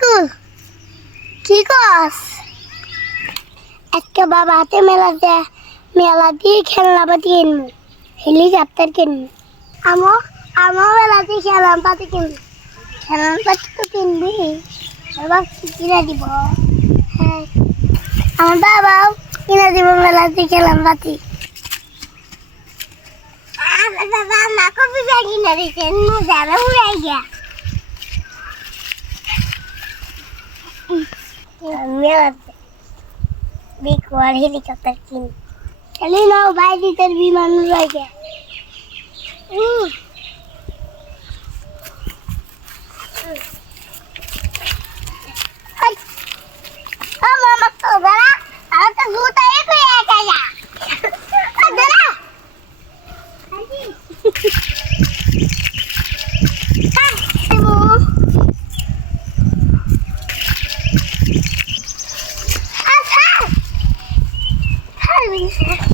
কাকু। কি কস? আজকে বাবা হাতে মেলাতে মেলা দিয়ে খেলনা পাতি কিনবো, হেলিকপ্টার কিনবো। আমো আমো মেলাতে খেলনা পাতি কিনবো। খেলনা পাতি তো কিনবি এবার কিনে দিব? হ্যাঁ আমার বাবা কিনা দিব মেলা মেলাতে খেলনা পাতি। আমার বাবা আমাকে বিবাহ কিনে দিয়েছেন মুজারা উড়াই গিয়া। মেলাতে বিকোয়ার হেলিকপ্টার কিন চলি নাও বাইরে তোর বিমান উড়াই গিয়া মামা 我还以